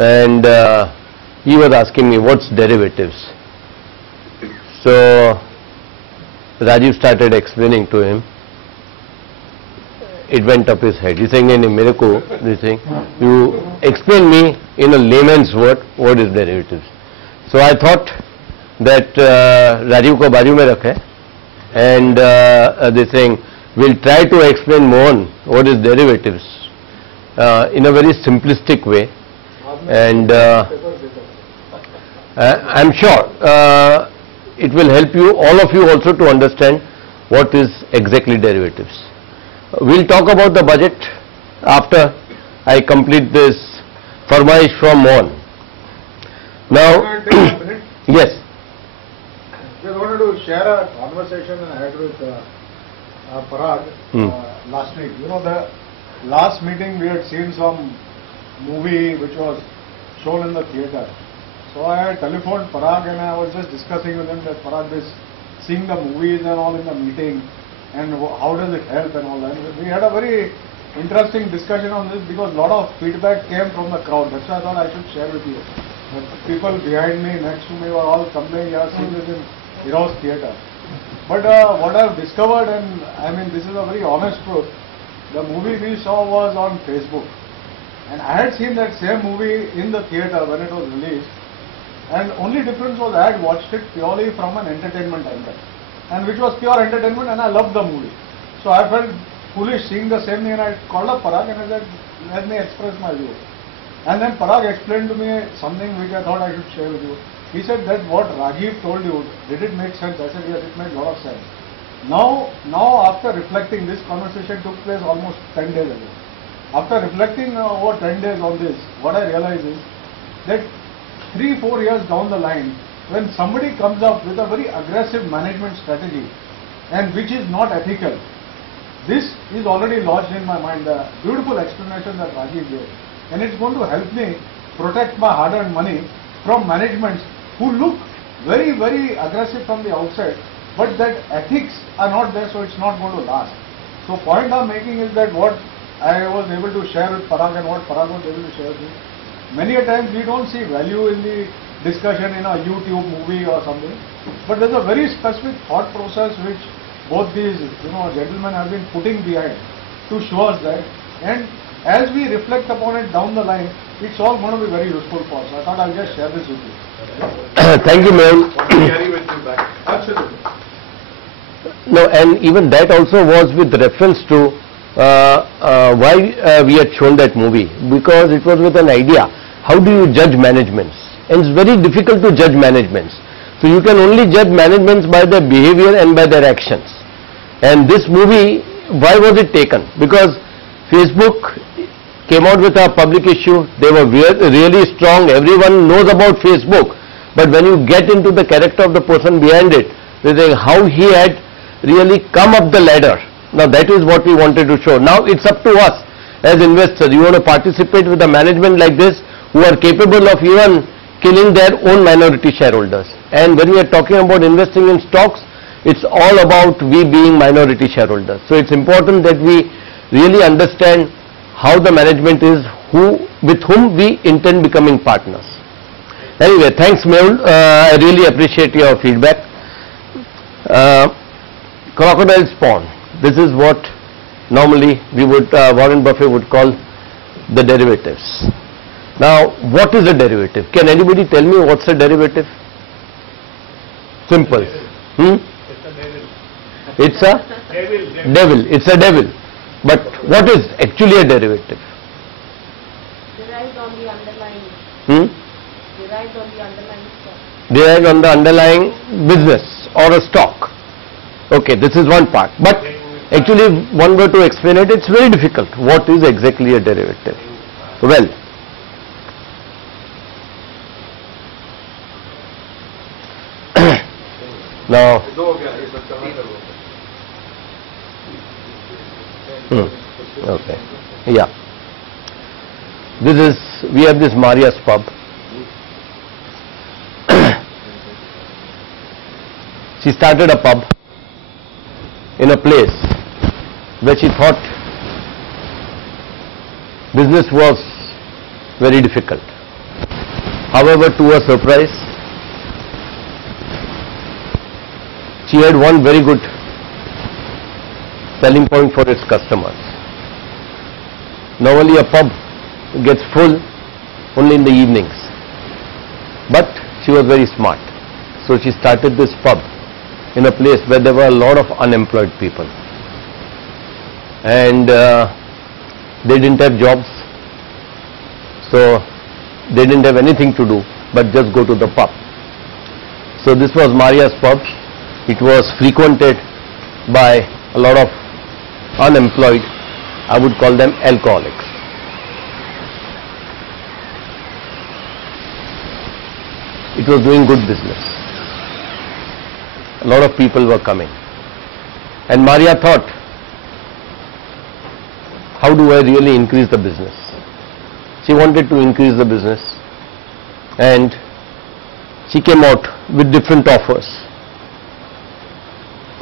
and he was asking me what's derivatives. So Rajiv started explaining to him. It went up his head. He's saying, "No, Mireko, this thing, you explain me in a layman's word what is derivatives." So I thought that Rajiv ko baju mein rakhe, and this thing we'll try to explain Mohan what is derivatives in a very simplistic way, and I'm sure it will help you, all of you also, to understand what is exactly derivatives. We'll talk about the budget after I complete this farmaish from Mohan. Now, yes. Just wanted to share a conversation I had with Parag last week. You know, the last meeting we had seen some movie which was shown in the theatre. So I had telephoned Parag and I was just discussing with him that Parag is seeing the movies and all in the meeting, and how does it help and all that. We had a very interesting discussion on this because a lot of feedback came from the crowd. That's why I thought I should share with you. The people behind me, next to me, were all complaining, "Yeah, seeing this in Heroes Theatre." But what I have discovered, and I mean this is a very honest truth, the movie we saw was on Facebook. And I had seen that same movie in the theatre when it was released. And only difference was I had watched it purely from an entertainment angle. And which was pure entertainment, and I loved the movie. So I felt foolish seeing the same thing, and I called up Parag and I said, "Let me express my view." And then Parag explained to me something which I thought I should share with you. He said that what Rajiv told you, did it make sense? I said, yes, it made a lot of sense. Now after reflecting, this conversation took place almost 10 days ago. After reflecting over 10 days on this, what I realized is that 3-4 years down the line, when somebody comes up with a very aggressive management strategy and which is not ethical, this is already lodged in my mind, the beautiful explanation that Rajiv gave. And it's going to help me protect my hard-earned money from managements who look very, very aggressive from the outside, but that ethics are not there, so it's not going to last. So point I'm making is that what I was able to share with Parag and what Parag was able to share with me, many a times we don't see value in the discussion in a YouTube movie or something, but there's a very specific thought process which both these gentlemen have been putting behind to show us that, and as we reflect upon it down the line, it's all going to be very useful for us. I thought I'll just share this with you. Thank you, ma'am. Carry with you back. Absolutely. No, and even that also was with reference to why we had shown that movie, because it was with an idea. How do you judge managements? And it's very difficult to judge managements. So you can only judge managements by their behavior and by their actions. And this movie, why was it taken? Because Facebook came out with a public issue. They were really strong. Everyone knows about Facebook. But when you get into the character of the person behind it, they say how he had really come up the ladder. Now that is what we wanted to show. Now it's up to us as investors. You want to participate with a management like this who are capable of even killing their own minority shareholders. And when we are talking about investing in stocks, it's all about we being minority shareholders. So it's important that we really understand how the management is, with whom we intend becoming partners. Anyway, thanks Mehul, I really appreciate your feedback. Crocodile spawn, this is what normally we would, Warren Buffett would call the derivatives. Now, what is a derivative? Can anybody tell me what's a derivative? Simple. It's a devil. It's a devil. But what is actually a derivative? Derived on the underlying. Derived on the underlying stock. Derived on the underlying business or a stock. Okay, this is one part. But actually, one were to explain it, it's very difficult. What is exactly a derivative? Well, now, okay, yeah. This is, we have this Maria's pub. She started a pub in a place where she thought business was very difficult. However, to her surprise, she had one very good selling point for its customers. Normally a pub gets full only in the evenings, but she was very smart. So she started this pub in a place where there were a lot of unemployed people, and they didn't have jobs, so they didn't have anything to do but just go to the pub. So this was Maria's pub. It was frequented by a lot of unemployed, I would call them alcoholics. It was doing good business. A lot of people were coming. And Maria thought, how do I really increase the business? She wanted to increase the business, and she came out with different offers.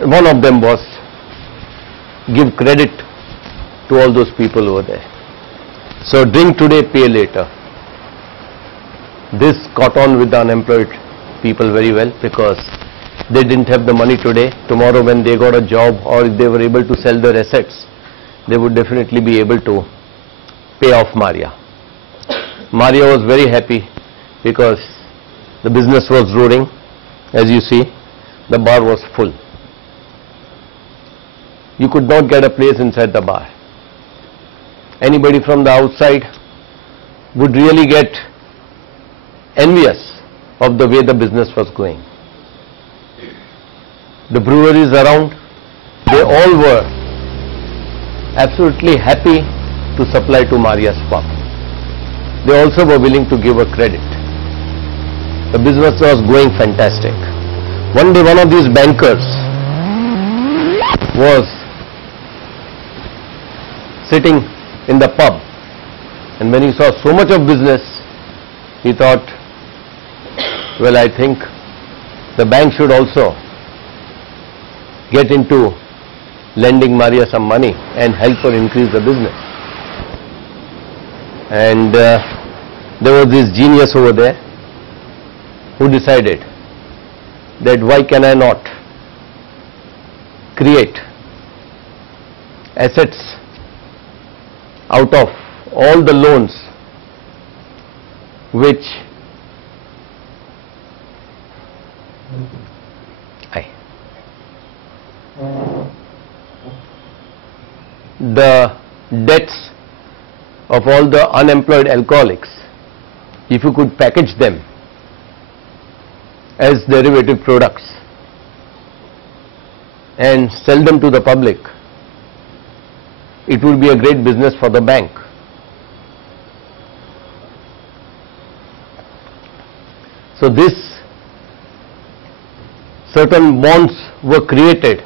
One of them was give credit to all those people over there. So drink today, pay later. This caught on with the unemployed people very well, because they didn't have the money today. Tomorrow when they got a job, or if they were able to sell their assets, they would definitely be able to pay off Maria. Maria was very happy because the business was roaring. As you see, the bar was full. You could not get a place inside the bar. Anybody from the outside would really get envious of the way the business was going. The breweries around, they all were absolutely happy to supply to Maria's pub. They also were willing to give her credit. The business was going fantastic. One day one of these bankers was sitting in the pub, and when he saw so much of business, he thought, well, I think the bank should also get into lending Maria some money and help her increase the business. And there was this genius over there who decided that why can I not create assets out of all the loans which the debts of all the unemployed alcoholics, if you could package them as derivative products and sell them to the public, it would be a great business for the bank. So this certain bonds were created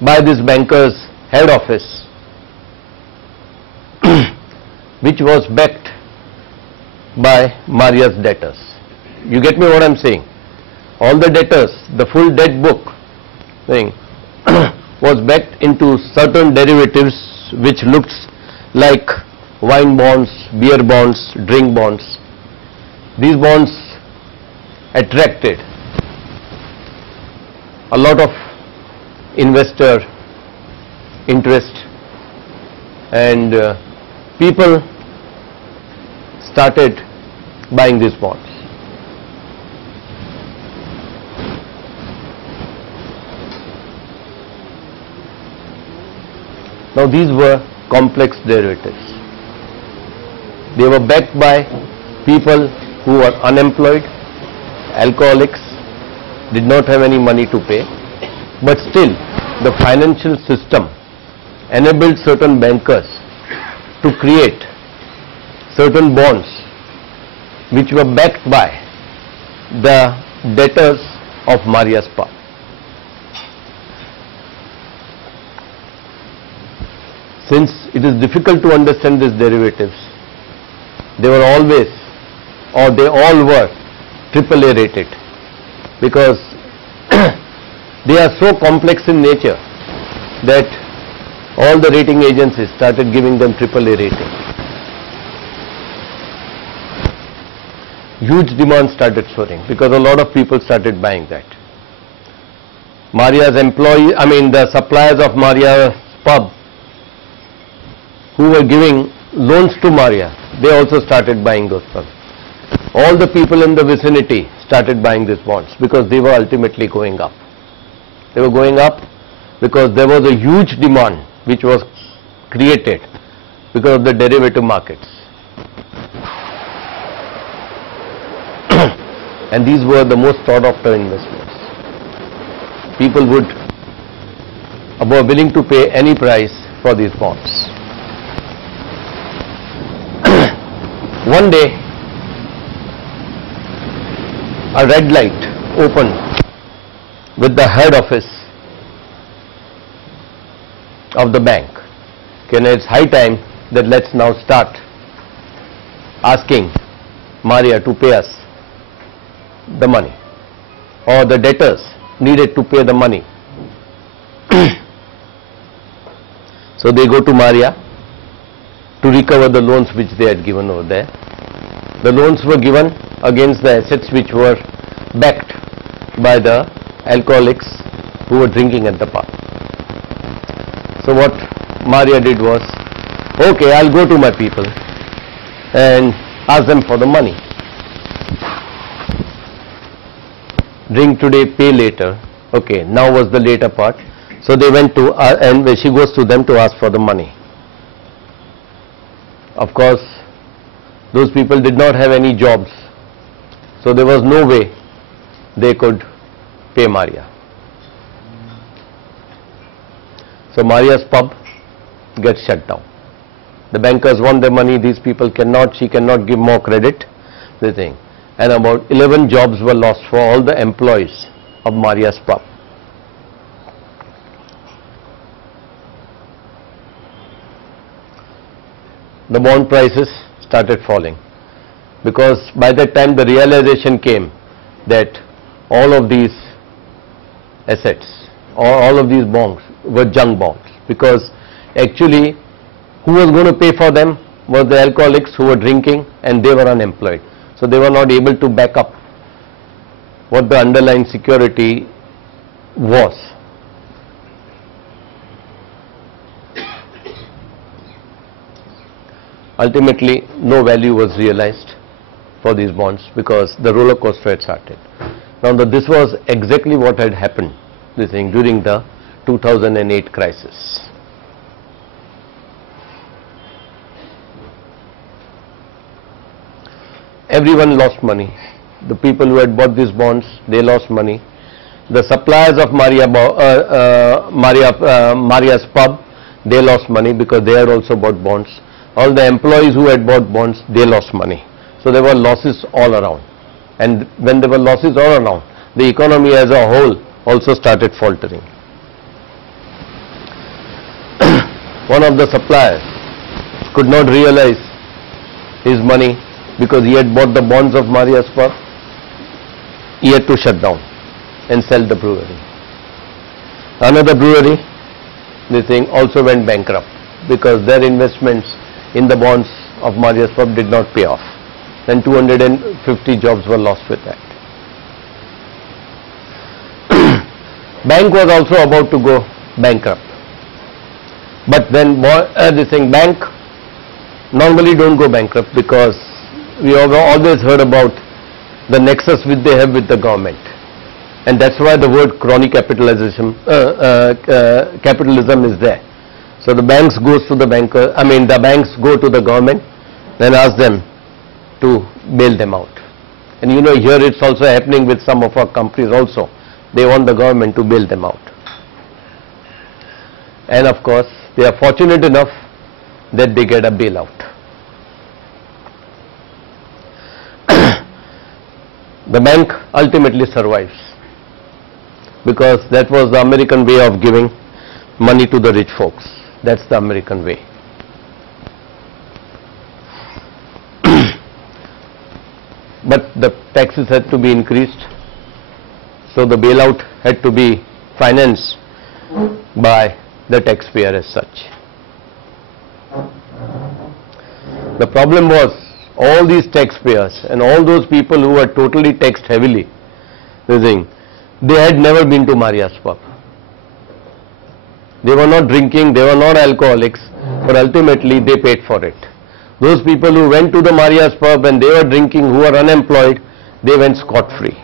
by this banker's head office, which was backed by Maria's debtors. You get me what I'm saying? All the debtors, the full debt book thing was backed into certain derivatives which looks like wine bonds, beer bonds, drink bonds. These bonds attracted a lot of investor interest, and people started buying these bonds. Now these were complex derivatives. They were backed by people who were unemployed, alcoholics, did not have any money to pay, but still the financial system enabled certain bankers to create certain bonds which were backed by the debtors of Maria's pub. Since it is difficult to understand these derivatives, they were always, or they all were, AAA rated, because they are so complex in nature that all the rating agencies started giving them AAA rating. huge demand started soaring because a lot of people started buying that. Maria's the suppliers of Maria's pub who were giving loans to Maria, they also started buying those pubs. All the people in the vicinity started buying these bonds because they were ultimately going up. They were going up because there was a huge demand which was created because of the derivative markets. And these were the most sought after investments. People were willing to pay any price for these bonds. One day, a red light opened with the head office of the bank. Okay, now it's high time that let's now start asking Maria to pay us the money, or the debtors needed to pay the money. So they go to Maria to recover the loans which they had given over there. The loans were given against the assets which were backed by the alcoholics who were drinking at the pub. So what Maria did was, okay, I'll go to my people and ask them for the money. Drink today, pay later. Okay, now was the later part. So they went to, and she goes to them to ask for the money. Of course, those people did not have any jobs, so there was no way they could pay Maria. So Maria's pub gets shut down. The bankers want their money, these people cannot, she cannot give more credit, they think. And about 11 jobs were lost for all the employees of Maria's pub. The bond prices started falling because by that time the realization came that all of these assets or all of these bonds were junk bonds, because actually who was going to pay for them were the alcoholics who were drinking, and they were unemployed. So they were not able to back up what the underlying security was. Ultimately, no value was realized for these bonds because the roller coaster had started. Now, this was exactly what had happened, this thing, during the 2008 crisis. Everyone lost money. The people who had bought these bonds, they lost money. The suppliers of Maria's pub, they lost money because they had also bought bonds. All the employees who had bought bonds, they lost money. So there were losses all around. And when there were losses all around, the economy as a whole also started faltering. One of the suppliers could not realize his money because he had bought the bonds of Maria's pub. He had to shut down and sell the brewery. Another brewery, this thing, also went bankrupt because their investments in the bonds of Maria's pub did not pay off. Then 250 jobs were lost with that. Bank was also about to go bankrupt. But then this thing, bank normally don't go bankrupt because we have always heard about the nexus which they have with the government. And that's why the word crony capitalism is there. So the banks goes to the banker, the banks go to the government and ask them to bail them out. And you know, here it's also happening with some of our companies also. They want the government to bail them out. And of course, they are fortunate enough that they get a bailout. The bank ultimately survives because that was the American way of giving money to the rich folks. That's the American way. But the taxes had to be increased, so the bailout had to be financed by the taxpayer as such. The problem was all these taxpayers and all those people who were totally taxed heavily, they had never been to Maria's pub. They were not drinking, they were not alcoholics, but ultimately they paid for it. Those people who went to the Maria's pub and they were drinking, who were unemployed, they went scot-free.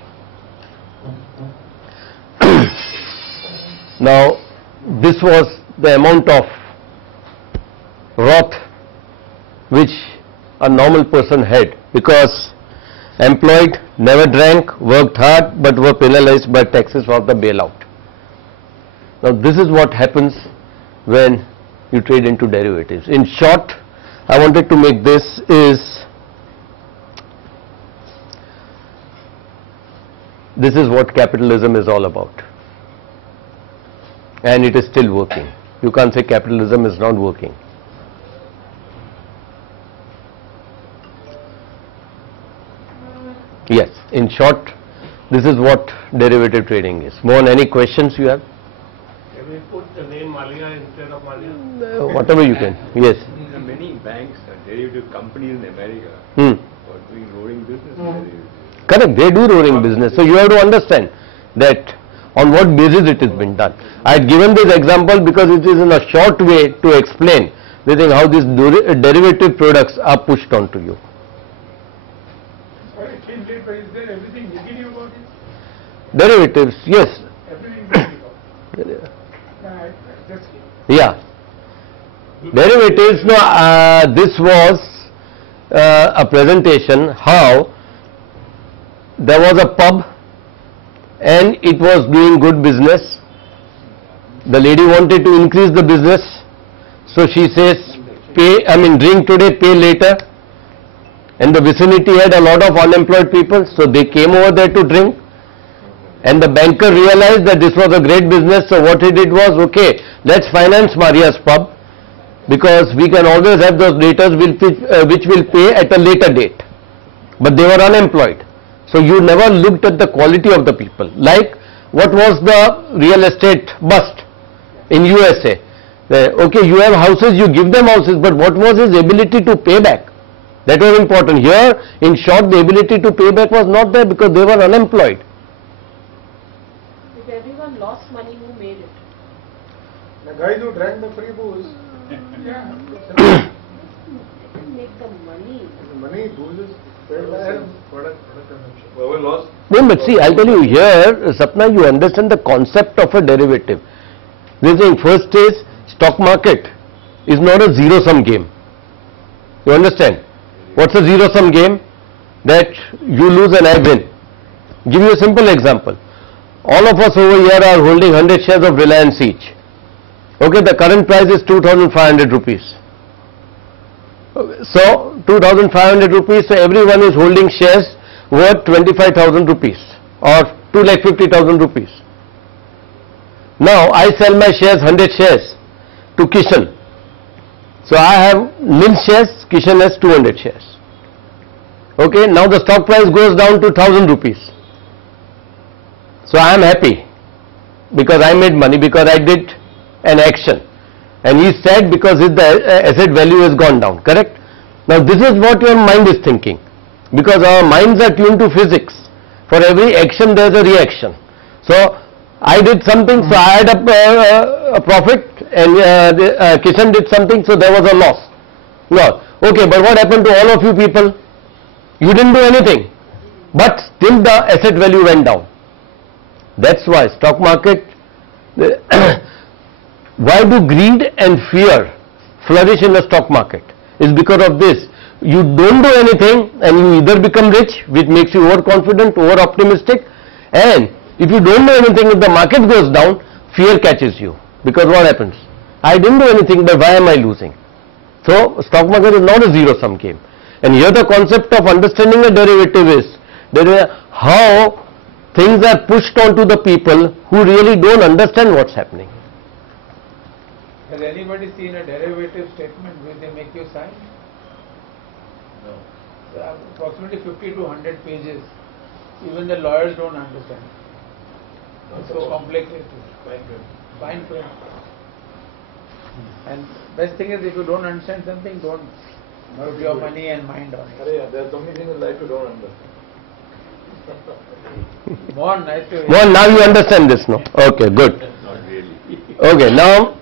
Now, this was the amount of wrath which a normal person had, because employed, never drank, worked hard, but were penalized by taxes for the bailout. Now, this is what happens when you trade into derivatives. In short, I wanted to make this is what capitalism is all about. And it is still working. You can't say capitalism is not working. Yes, in short, this is what derivative trading is. Mohan, any questions you have? Can we put the name Malia instead of Malia? Whatever you can. Yes. There are many banks, derivative companies in America for doing roaring business. Correct, they do roaring business. So you have to understand that on what basis it has been done. I had given this example because it is in a short way to explain how these derivative products are pushed onto you. Sorry, change it, but is there everything negative about it? Derivatives, yes. Everything negative. Just Yeah. Derivatives, no, this was a presentation how there was a pub and it was doing good business. The lady wanted to increase the business, so she says, drink today, pay later. And the vicinity had a lot of unemployed people, so they came over there to drink. And the banker realized that this was a great business, so what he did was, okay, let's finance Maria's pub, because we can always have those debtors which will pay at a later date. But they were unemployed. So you never looked at the quality of the people. Like what was the real estate bust in USA? Okay, you have houses, you give them houses, but what was his ability to pay back? That was important. Here, in short, the ability to pay back was not there because they were unemployed. If everyone lost money, who made it? The guys who drank the free booze. yeah. Who make the money? The money, booze is paid by product consumption. Whoever lost. No, but see, I'll tell you here, Sapna, you understand the concept of a derivative. This thing, first is, stock market is not a zero-sum game. You understand? What's a zero-sum game? That you lose and I win. Give you a simple example. All of us over here are holding 100 shares of Reliance each. Okay, the current price is 2,500 rupees. So, 2,500 rupees, so everyone is holding shares worth 25,000 rupees or 2,50,000 rupees. Now, I sell my shares, 100 shares to Kishan. So, I have nil shares, Kishan has 200 shares. Okay, now the stock price goes down to 1,000 rupees. So, I am happy because I made money, because I did an action. And he is sad because his asset value has gone down, correct? Now, this is what your mind is thinking, because our minds are tuned to physics. For every action there is a reaction. So, I did something, so I had a profit, and Kishan did something, so there was a loss. No. Okay, but what happened to all of you people? You didn't do anything, but still the asset value went down. That's why stock market, why do greed and fear flourish in the stock market? Is because of this. You don't do anything and you either become rich, which makes you overconfident, over-optimistic, and if you don't do anything, if the market goes down, fear catches you. Because what happens? I didn't do anything, but why am I losing? So, stock market is not a zero-sum game. And here the concept of understanding a derivative is how things are pushed onto the people who really don't understand what's happening. Has anybody seen a derivative statement which they make you sign? No. Approximately 50 to 100 pages. Even the lawyers don't understand. It's so complicated. Fine print. And best thing is, if you don't understand something, don't Put your money and mind on it. There are so many things in life you don't understand. Mohan, nice to hear. Well, now you understand this, no? Okay, good. Not really. Okay, now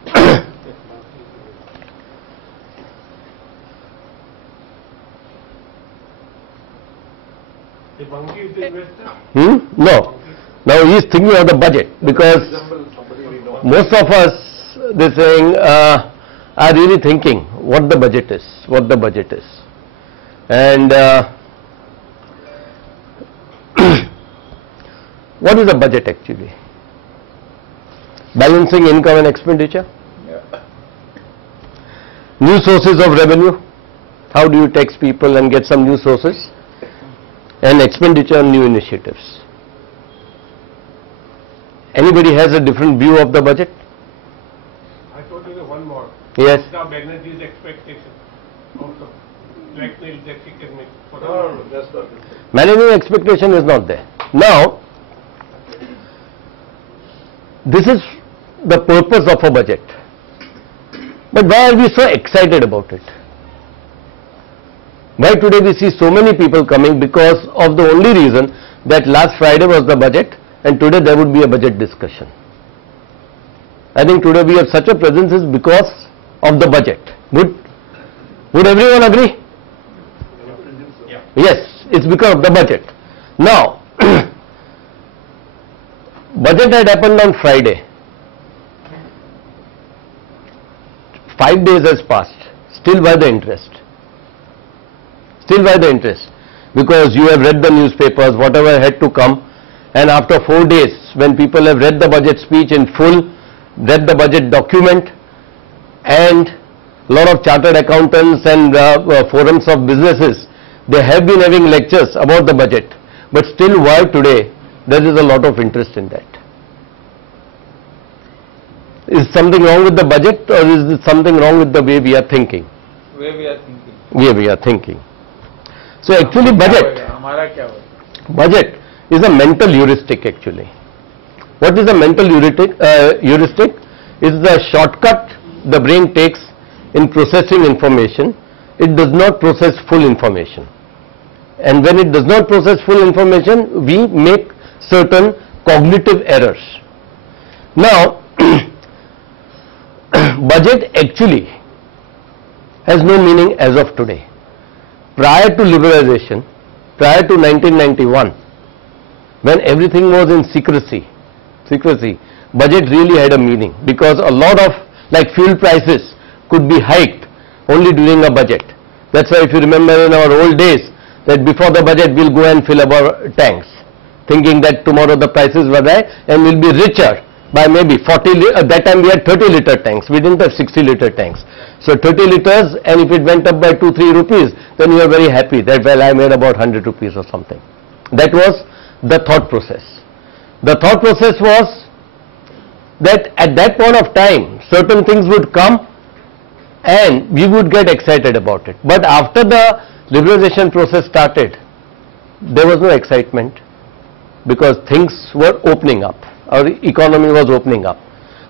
no. Now he is thinking of the budget, because most of us, they're saying, are really thinking what the budget is, and what is the budget actually? Balancing income and expenditure, new sources of revenue, how do you tax people and get some new sources, and expenditure on new initiatives. Anybody has a different view of the budget? I told you one more. Yes. The Banerjee's expectation also. Blackmail that he can make. No, that's not. Managing expectation is not there. Now, this is the purpose of a budget. But why are we so excited about it? Why today we see so many people coming? Because of the only reason that last Friday was the budget and today there would be a budget discussion. I think today we have such a presence is because of the budget. Would everyone agree? Yeah. Yes, it's because of the budget. Now, budget had happened on Friday. 5 days has passed. Still why the interest? Still why the interest? Because you have read the newspapers, whatever had to come, and after 4 days, when people have read the budget speech in full, read the budget document, and a lot of chartered accountants and forums of businesses, they have been having lectures about the budget. But still why today there is a lot of interest in that? Is something wrong with the budget, or is it something wrong with the way we are thinking? Way we are thinking. Way we are thinking. So actually budget is a mental heuristic actually. What is a mental heuristic? Is the shortcut the brain takes in processing information. It does not process full information. And when it does not process full information, we make certain cognitive errors. Now, budget actually has no meaning as of today. Prior to liberalization, prior to 1991, when everything was in secrecy, budget really had a meaning, because a lot of, like fuel prices, could be hiked only during a budget. That's why if you remember in our old days, that before the budget we'll go and fill our tanks, thinking that tomorrow the prices were high and we'll be richer by maybe 40, at that time we had 30 liter tanks, we didn't have 60 liter tanks. So 30 liters, and if it went up by 2-3 rupees, then you are very happy that, well, I made about 100 rupees or something. That was the thought process. The thought process was that at that point of time, certain things would come and we would get excited about it. But after the liberalization process started, there was no excitement, because things were opening up. Our economy was opening up.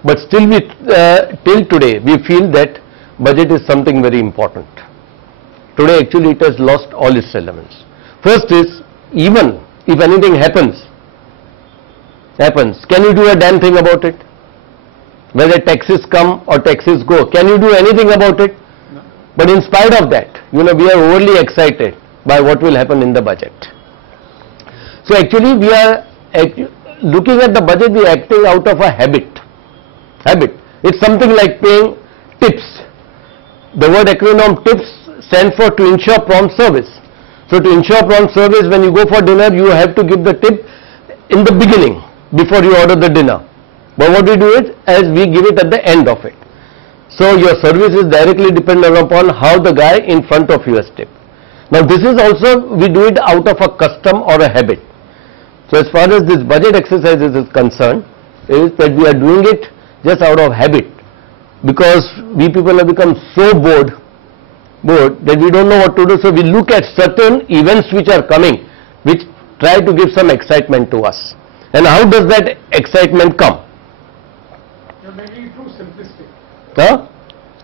But still till today, we feel that budget is something very important. Today actually it has lost all its relevance. First is, even if anything happens, can you do a damn thing about it? Whether taxes come or taxes go, can you do anything about it? No. But in spite of that, we are overly excited by what will happen in the budget. So actually we are looking at the budget, we are acting out of a habit. It's something like paying tips. The word acronym TIPS stands for to ensure prompt service. So to ensure prompt service, when you go for dinner, you have to give the tip in the beginning, before you order the dinner. But what we do is, as we give it at the end of it. So your service is directly dependent upon how the guy in front of you has tipped. Now this is also, we do it out of a custom or a habit. So as far as this budget exercise is concerned, is that we are doing it just out of habit, because we people have become so bored that we don't know what to do. So we look at certain events which are coming, which try to give some excitement to us. And how does that excitement come? You're making it too simplistic. Huh?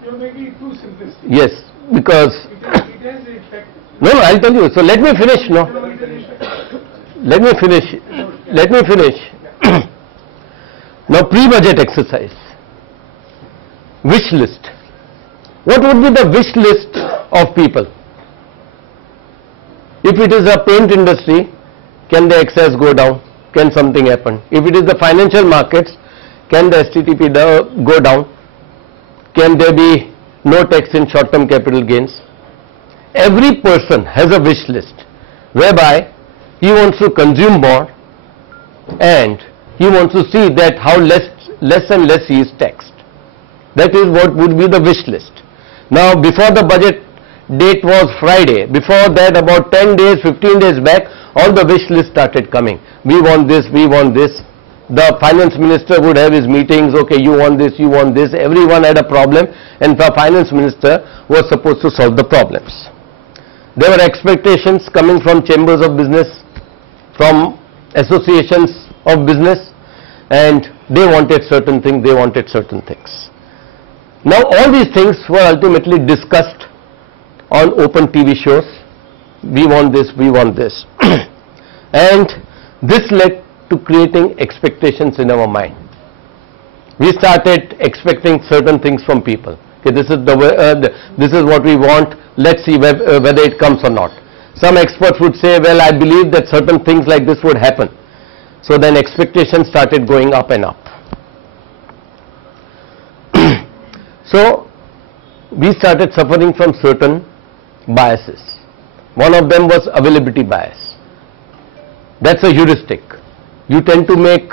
You're making it too simplistic. Yes, because It Maintains the effect. No, no, I'll tell you. So let me finish. No, let me finish. Let me finish. Now, pre-budget exercise. Wish list. What would be the wish list of people? If it is a paint industry, can the excess go down? Can something happen? If it is the financial markets, can the STTP go down? Can there be no tax in short-term capital gains? Every person has a wish list whereby he wants to consume more and he wants to see that how less and less he is taxed. That is what would be the wish list. Now, before the budget date was Friday. Before that, about 10 days, 15 days back, all the wish list started coming. We want this, we want this. The finance minister would have his meetings. Okay, you want this, you want this. Everyone had a problem, and the finance minister was supposed to solve the problems. There were expectations coming from chambers of business, from associations of business, and they wanted certain things, they wanted certain things. Now, all these things were ultimately discussed on open TV shows. We want this, we want this. And this led to creating expectations in our mind. We started expecting certain things from people. Okay, this is what we want. Let's see whether it comes or not. Some experts would say, well, I believe that certain things like this would happen. So then expectations started going up and up. So we started suffering from certain biases. One of them was availability bias. That's a heuristic. You tend to make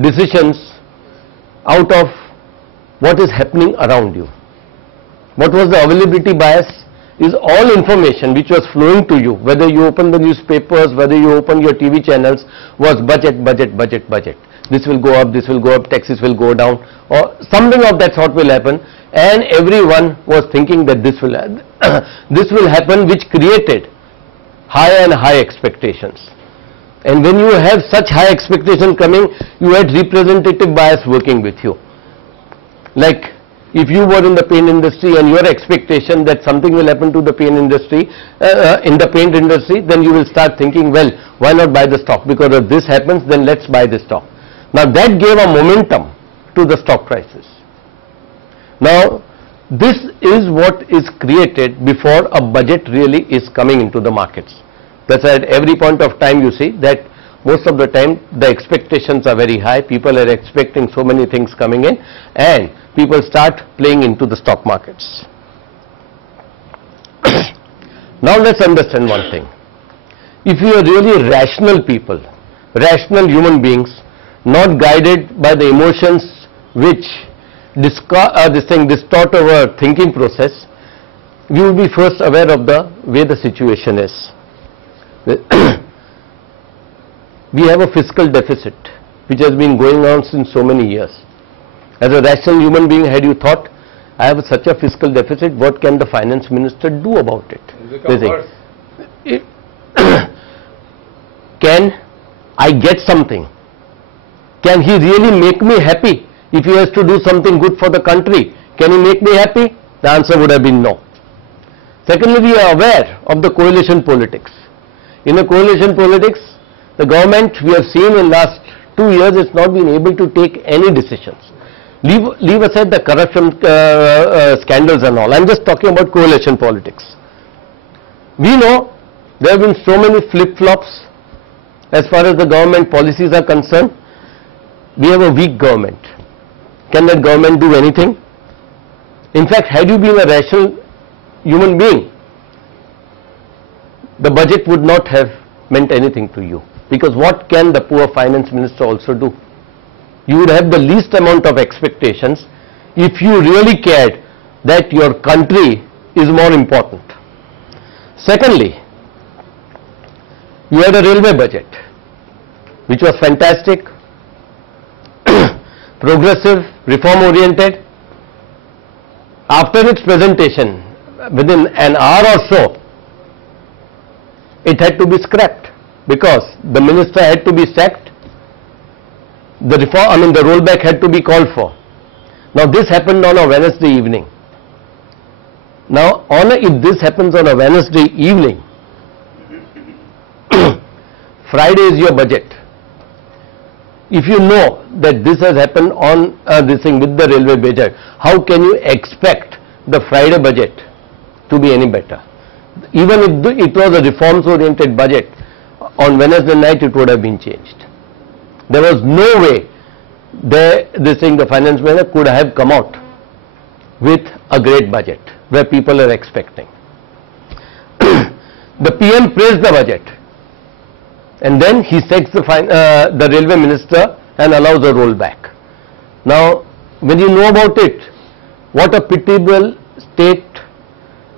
decisions out of what is happening around you. What was the availability bias? Is all information which was flowing to you, whether you open the newspapers, whether you open your TV channels, was budget, budget, budget, budget. This will go up, taxes will go down, or something of that sort will happen, and everyone was thinking that this will happen, which created higher and high expectations. And when you have such high expectation coming, you had representative bias working with you. Like, if you were in the paint industry and your expectation that something will happen to the paint industry, then you will start thinking, well, why not buy the stock? Because if this happens, then let's buy the stock. Now that gave a momentum to the stock prices. Now, this is what is created before a budget really is coming into the markets. That's why at every point of time you see that most of the time the expectations are very high. People are expecting so many things coming in, and people start playing into the stock markets. Now let's understand one thing. If you are really rational people, rational human beings, not guided by the emotions which distort our thinking process, we will be first aware of the way the situation is. We have a fiscal deficit which has been going on since so many years. As a rational human being, had you thought, I have such a fiscal deficit, what can the finance minister do about it? Can I get something? Can he really make me happy? If he has to do something good for the country, can he make me happy? The answer would have been no. Secondly, we are aware of the coalition politics. In a coalition politics, the government, we have seen in last 2 years, has not been able to take any decisions. Leave aside the corruption scandals and all. I am just talking about coalition politics. We know there have been so many flip-flops as far as the government policies are concerned. We have a weak government. Can that government do anything? In fact, had you been a rational human being, the budget would not have meant anything to you. Because what can the poor finance minister also do? You would have the least amount of expectations if you really cared that your country is more important. Secondly, you had a railway budget which was fantastic, progressive, reform oriented. After its presentation, within an hour or so, it had to be scrapped because the minister had to be sacked. The rollback had to be called for. Now this happened on a Wednesday evening. Now, if this happens on a Wednesday evening, Friday is your budget. If you know that this has happened on this thing with the railway budget, how can you expect the Friday budget to be any better? Even if it was a reforms-oriented budget, on Wednesday night it would have been changed. There was no way the finance minister could have come out with a great budget where people are expecting. The PM praised the budget, and then he sacks the railway minister and allows a rollback. Now, when you know about it, what a pitiable state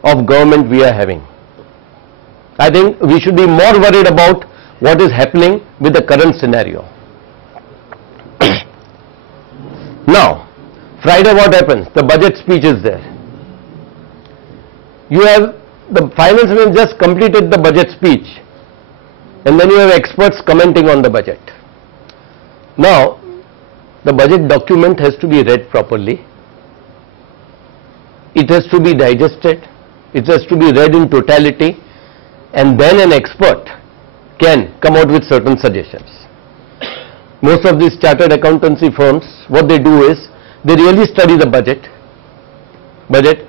of government we are having. I think we should be more worried about what is happening with the current scenario. Now, Friday what happens? The budget speech is there. You have the finance minister just completed the budget speech, and then you have experts commenting on the budget. Now, the budget document has to be read properly. It has to be digested. It has to be read in totality, and then an expert can come out with certain suggestions. Most of these chartered accountancy firms, what they do is, they really study the budget,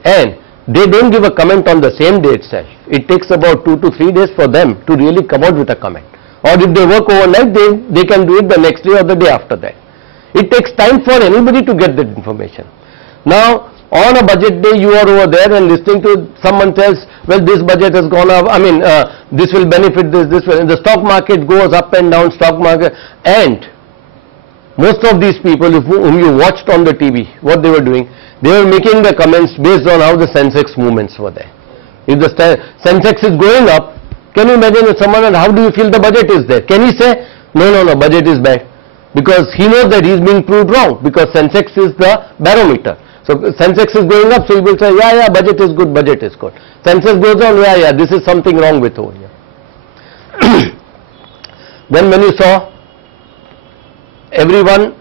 and they don't give a comment on the same day itself. It takes about 2 to 3 days for them to really come out with a comment. Or if they work overnight, they can do it the next day or the day after that. It takes time for anybody to get that information. Now, on a budget day, you are over there and listening to someone tells, well, this budget has gone up, this will benefit this will, and the stock market goes up and down, stock market, and most of these people whom you watched on the TV, what they were doing, they were making the comments based on how the Sensex movements were there. If the Sensex is going up, can you imagine if someone, and how do you feel the budget is there? Can he say, no, budget is bad? Because he knows that he is being proved wrong, because Sensex is the barometer. So Sensex is going up, so he will say, yeah, budget is good, budget is good. Sensex goes on, yeah, this is something wrong with over here. Then when you saw, everyone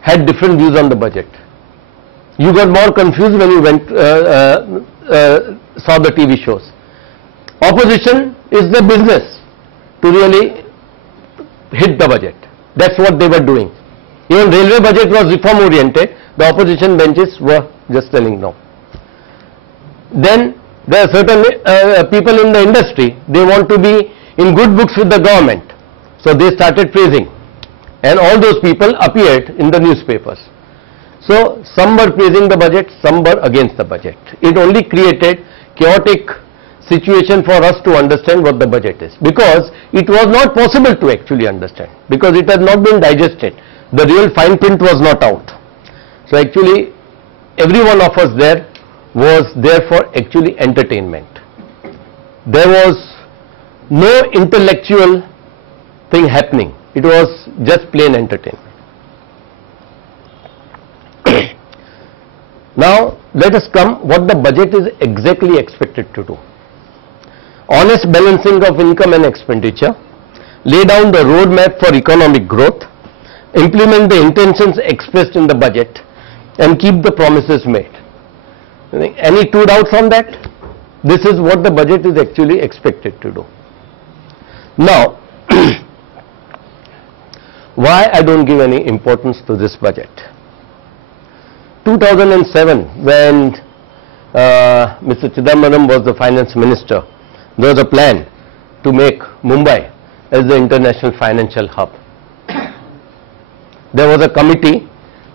had different views on the budget. You got more confused when you went saw the TV shows. Opposition is the business to really hit the budget. That's what they were doing. Even railway budget was reform oriented. The opposition benches were just telling no. Then there are certain people in the industry, they want to be in good books with the government. So they started praising. And all those people appeared in the newspapers. So some were praising the budget, some were against the budget. It only created chaotic situation for us to understand what the budget is, because it was not possible to actually understand, because it had not been digested. The real fine print was not out. So actually every one of us there was there for actually entertainment. There was no intellectual thing happening. It was just plain entertainment. Now let us come what the budget is exactly expected to do. Honest balancing of income and expenditure, lay down the roadmap for economic growth, implement the intentions expressed in the budget, and keep the promises made. Any two doubts on that? This is what the budget is actually expected to do. Now, why I don't give any importance to this budget? 2007, when Mr. Chidambaram was the finance minister, there was a plan to make Mumbai as the international financial hub. There was a committee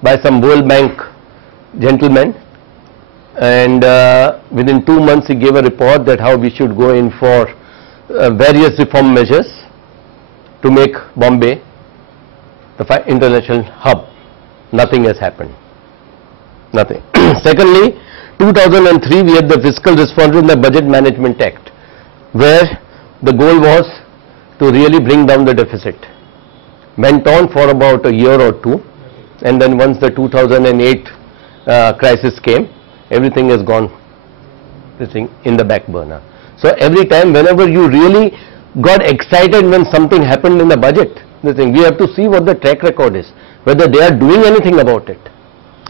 by some World Bank gentlemen, and within 2 months he gave a report that how we should go in for various reform measures to make Bombay the international hub. Nothing has happened. Nothing. Secondly, 2003 we had the Fiscal Responsibility Budget Management Act, where the goal was to really bring down the deficit. Went on for about a year or two, and then once the 2008 crisis came, everything has gone in the back burner. So every time, whenever you really got excited when something happened in the budget, we have to see what the track record is, whether they are doing anything about it.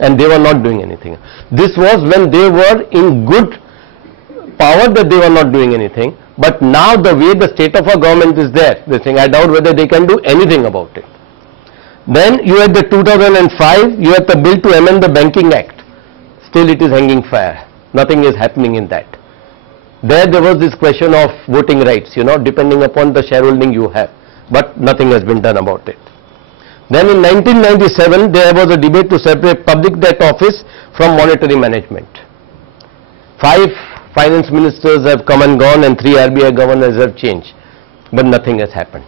and they were not doing anything. This was when they were in good power, that they were not doing anything. But now the way the state of our government is there, they think, I doubt whether they can do anything about it. Then you had the 2005, you had the bill to amend the Banking Act. Still it is hanging fire. Nothing is happening in that. There was this question of voting rights, depending upon the shareholding you have. But nothing has been done about it. Then in 1997, there was a debate to separate public debt office from monetary management. 5 finance ministers have come and gone and 3 RBI governors have changed. But nothing has happened.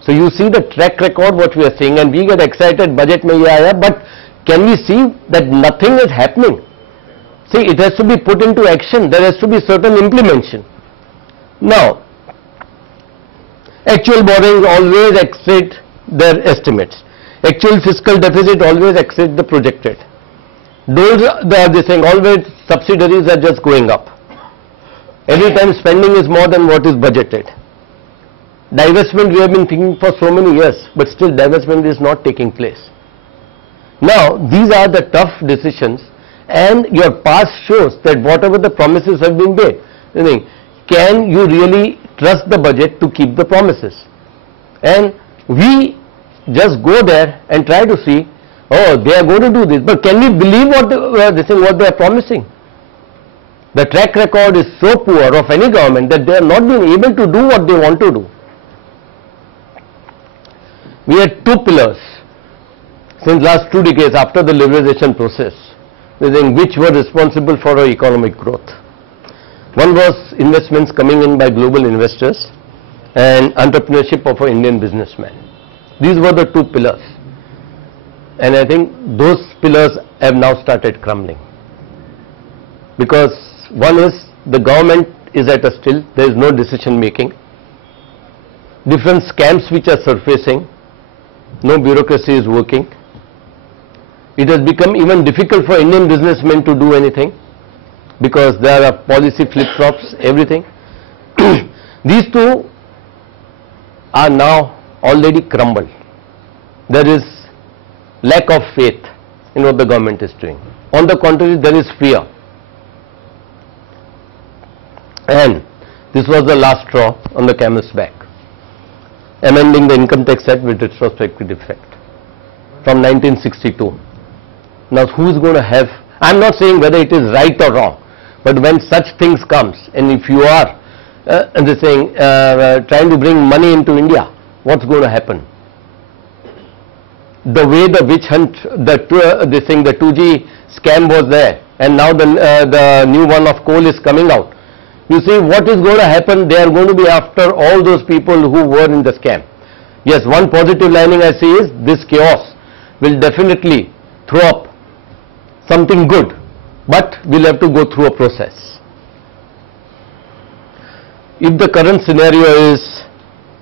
So you see the track record what we are seeing, and we get excited, budget mein ye aaya, but can we see that nothing is happening? See, it has to be put into action. There has to be certain implementation. Now, actual borrowing always exceed their estimates. Actual fiscal deficit always exceeds the projected. Those are the thing, always subsidiaries are just going up. Every time spending is more than what is budgeted. Divestment we have been thinking for so many years, but still divestment is not taking place. Now, these are the tough decisions, and your past shows that whatever the promises have been made, can you really trust the budget to keep the promises? And we just go there and try to see, oh, they are going to do this, but can we believe what they are promising? The track record is so poor of any government that they are not being able to do what they want to do. We had 2 pillars since last 2 decades after the liberalization process, which were responsible for our economic growth. One was investments coming in by global investors and entrepreneurship of our Indian businessmen. These were the 2 pillars, and I think those pillars have now started crumbling, because one is the government is at a still, there is no decision making, different scams which are surfacing, no bureaucracy is working. It has become even difficult for Indian businessmen to do anything because there are policy flip-flops, everything. These 2 are now already crumbled. There is lack of faith in what the government is doing. On the contrary, there is fear. And this was the last straw on the camel's back. Amending the Income Tax Act with retrospective effect from 1962. Now who is going to have, I am not saying whether it is right or wrong, but when such things comes, and if you are trying to bring money into India, what's going to happen? The way the witch hunt, the 2G scam was there, and now the new one of coal is coming out. You see what is going to happen, they are going to be after all those people who were in the scam. Yes, one positive lining I see is this chaos will definitely throw up something good, but we'll have to go through a process. If the current scenario is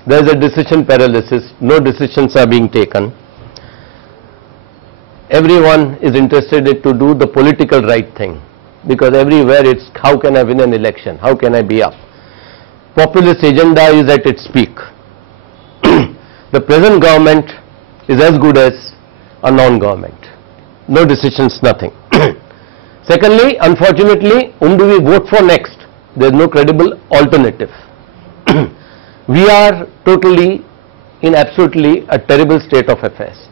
there is a decision paralysis, no decisions are being taken, everyone is interested in to do the political right thing, because everywhere it's how can I win an election, how can I be up. Populist agenda is at its peak. The present government is as good as a non-government. No decisions, nothing. Secondly, unfortunately, whom do we vote for next? There is no credible alternative. We are totally in absolutely a terrible state of affairs.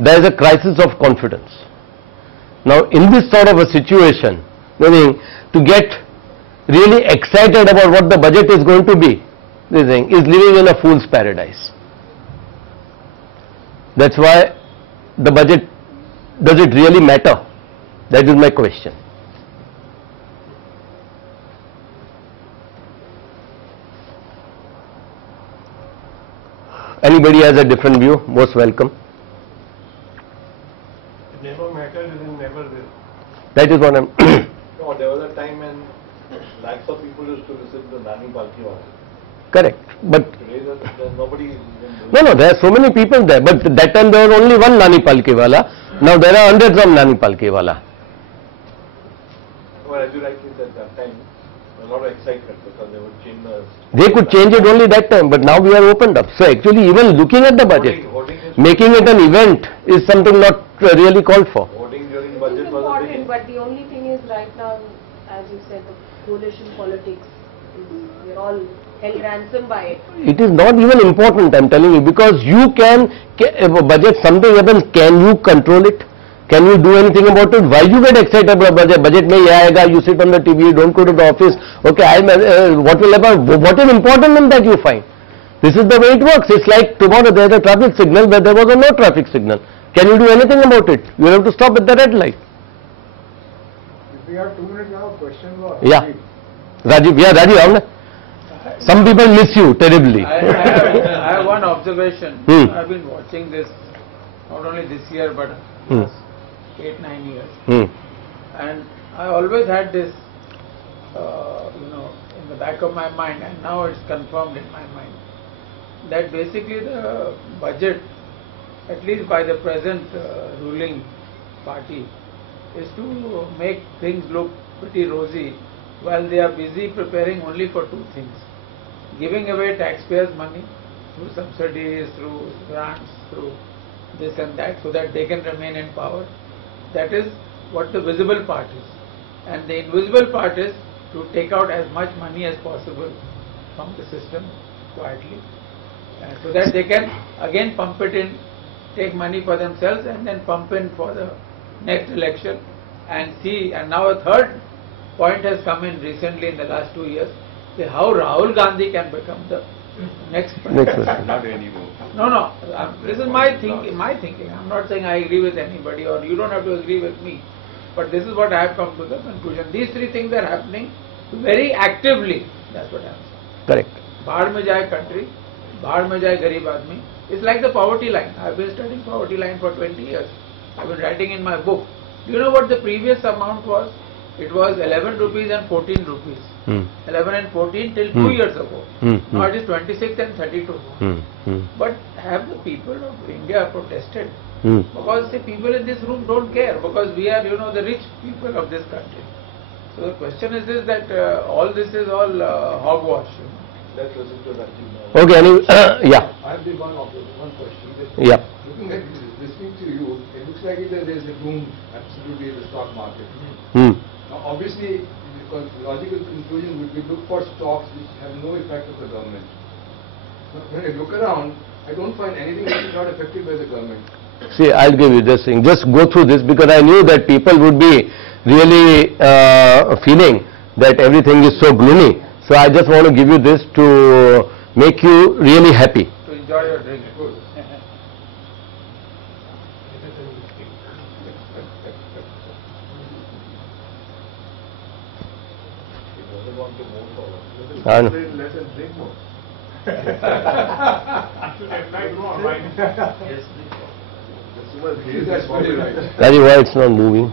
There is a crisis of confidence. Now in this sort of a situation, meaning to get really excited about what the budget is going to be, is living in a fool's paradise. That's why the budget, does it really matter? That is my question. Anybody has a different view, most welcome. It never mattered and never will. That is what I'm... No, there was a time when lakhs of people used to visit the Nani Palki Wala. Correct, but... Today there's nobody even doing No, there are so many people there, but that time there was only one Nani Palki Wala. Now there are hundreds of Nani Palki Wala. Well, as you rightly said, that time, a lot of excitement because they would change the... They could change it only that time, but now we are opened up. So actually even looking at the budget, Voting is making it an event is something not really called for. voting during coalition politics. We're all held ransom by it. It is not even important, I'm telling you, because you can, if a budget, something happens, can you control it? Can you do anything about it? Why you get excited about budget? Budget mein ye aayega, you sit on the TV, you don't go to the office. Okay, what will happen? What is important in that you find? This is the way it works. It's like tomorrow there is a traffic signal where there was a no traffic signal. Can you do anything about it? You have to stop at the red light. If we have 2 minutes now, question or Yeah. Rajiv, yeah, Rajiv, some people miss you terribly. I have one observation. I've been watching this not only this year but last 8-9 years, and I always had this, in the back of my mind, and now it's confirmed in my mind, that basically the budget, at least by the present ruling party, is to make things look pretty rosy while they are busy preparing only for 2 things: giving away taxpayers' money through subsidies, through grants, through this and that, so that they can remain in power. That is what the visible part is. And the invisible part is to take out as much money as possible from the system quietly, so that they can again pump it in, take money for themselves and then pump in for the next election and see. And now a third point has come in recently in the last 2 years, how Rahul Gandhi can become the next president. Not anymore. No. This is my thinking. I'm not saying I agree with anybody, or you don't have to agree with me. But this is what I have come to the conclusion. These 3 things are happening very actively. That's what happens. Correct. Bahar mein jaye country, bahar mein jaye garib aadmi. It's like the poverty line. I've been studying poverty line for 20 years. I've been writing in my book. Do you know what the previous amount was? It was 11 rupees and 14 rupees. 11 and 14 till 2 years ago. Now it is 26 and 32. But have the people of India protested? Because the people in this room don't care, because we are, the rich people of this country. So the question is this, that all this is all hogwash. Let's listen to Rajiv now. Okay, yeah. I have one question. Yeah. Looking at this, listening to you, it looks like there is a boom absolutely in the stock market. Now, obviously, the logical conclusion would be look for stocks which have no effect of the government. But when I look around, I don't find anything which is not affected by the government. See, I'll give you this thing. Just go through this, because I knew that people would be really feeling that everything is so gloomy. So I just want to give you this to make you really happy. To enjoy your drink. I know. Less and drink more. That's very right. That is why it's not moving.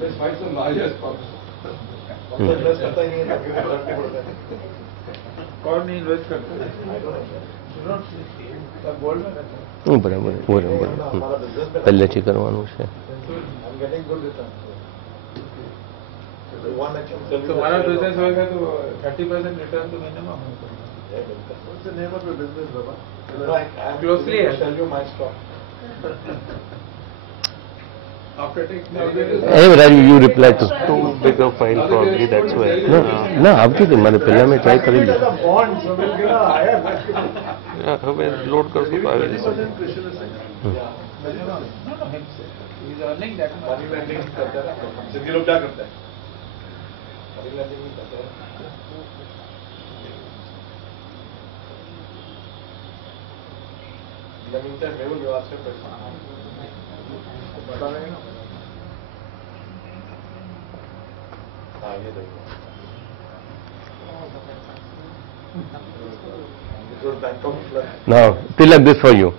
Let's find some largest pubs. कौन नहीं invest करता है? Gold में रहता है. બરાબર પહેલેથી કરવાનું છે. I'm getting good returns. So one action. तुम्हारा बिजनेस होगा तो 30% रिटर्न तो मिनिमम होगा. What's the name of your business, Baba? I'm Closely going to tell you my stock. After taking Hey, Raju, you reply to. Too big a file probably, that's why. ના આવતી હતી મારે પહેલા મેં try કરી લીધી. bond, so we'll get a higher. હવે load કરશો તો આવી જશે. he's earning that much. Money lending करता है ना, सिद्धि लोग क्या करता है? Money lending नहीं करता है. In the meantime, maybe you ask him पैसा. बता देंगे ना. हाँ ये देखो. This was Bangkok flood. Now, Tilak, this for you.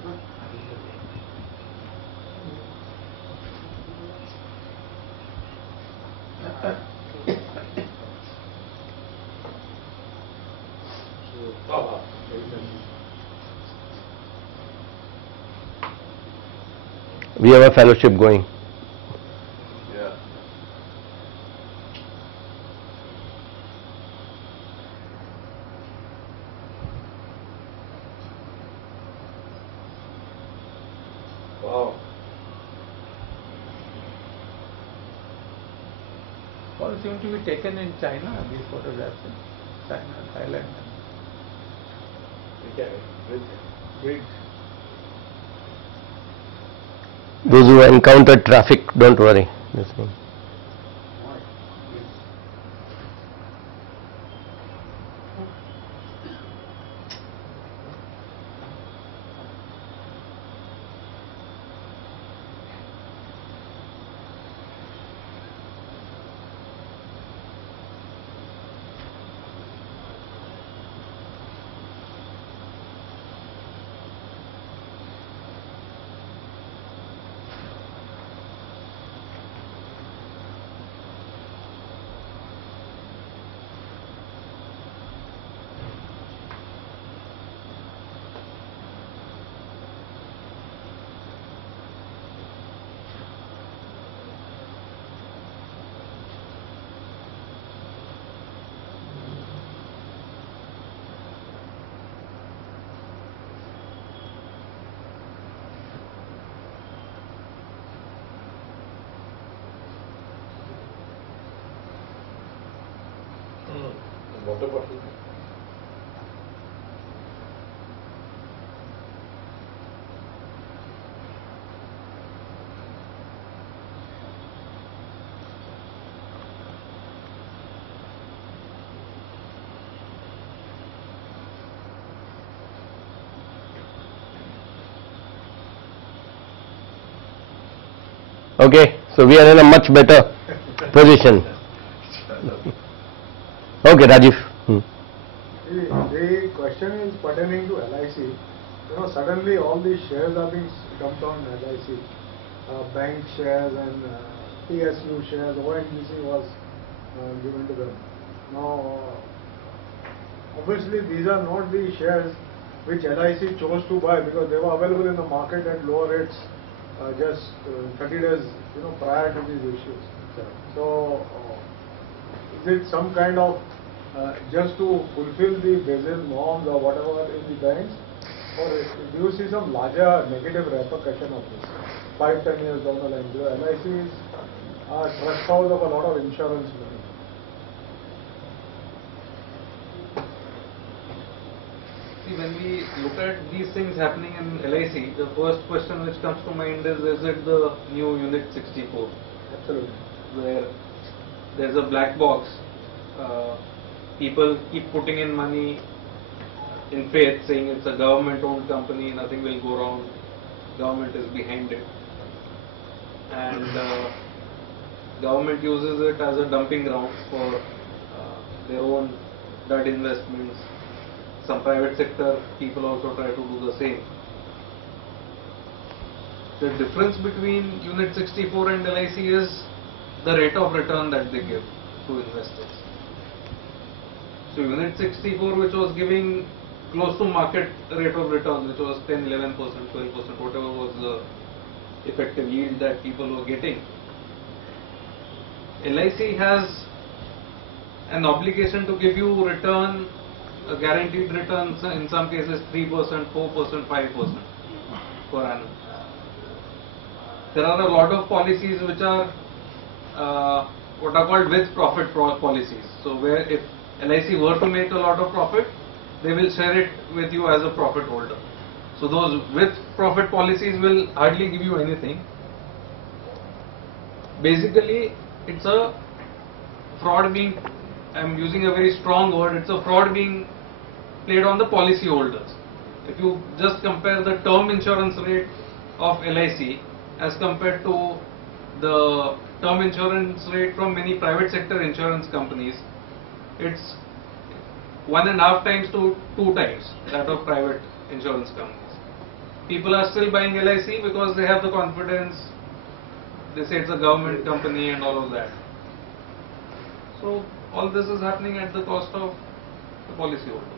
We have a fellowship going. Yeah. Wow. all seem to be taken in China, these photographs in China, Thailand. Great. Those who encounter traffic, don't worry. This one. Water bottle. Okay, so we are in a much better position. Okay, Rajiv. The question is pertaining to LIC. You know, suddenly all these shares are being dumped on LIC. Bank shares and PSU shares, ONGC was given to them. Now, obviously these are not the shares which LIC chose to buy because they were available in the market at lower rates just 30 days prior to these issues. So, is it some kind of just to fulfill the Basel norms or whatever in the banks, or do you see some larger negative repercussion of this 5-10 years down the line? Because LIC is a trust house of a lot of insurance money. See, when we look at these things happening in LIC, the first question which comes to mind is it the new Unit 64? Absolutely. Where there's a black box. People keep putting in money in faith, saying it's a government-owned company, nothing will go wrong, government is behind it. And government uses it as a dumping ground for their own dud investments. Some private sector people also try to do the same. The difference between Unit 64 and LIC is the rate of return that they give to investors. So Unit 64, which was giving close to market rate of return, which was 10, 11%, 12%, whatever was the effective yield that people were getting. LIC has an obligation to give you return, a guaranteed return, in some cases 3%, 4%, 5% per annum. There are a lot of policies which are what are called with profit policies. So where if LIC were to make a lot of profit, they will share it with you as a profit holder. So those with profit policies will hardly give you anything. Basically, it's a fraud being, I'm using a very strong word, it's a fraud being played on the policy holders. If you just compare the term insurance rate of LIC as compared to the term insurance rate from many private sector insurance companies, it's 1.5 times to 2 times that of private insurance companies. People are still buying LIC because they have the confidence, they say it's a government company and all of that. So all this is happening at the cost of the policy holders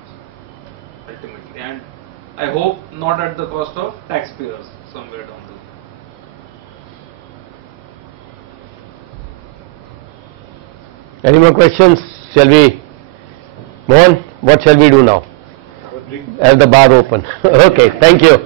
ultimately, and I hope not at the cost of taxpayers somewhere down the line. Any more questions? Shall we move on? What shall we do now? Have the bar open. Okay, thank you.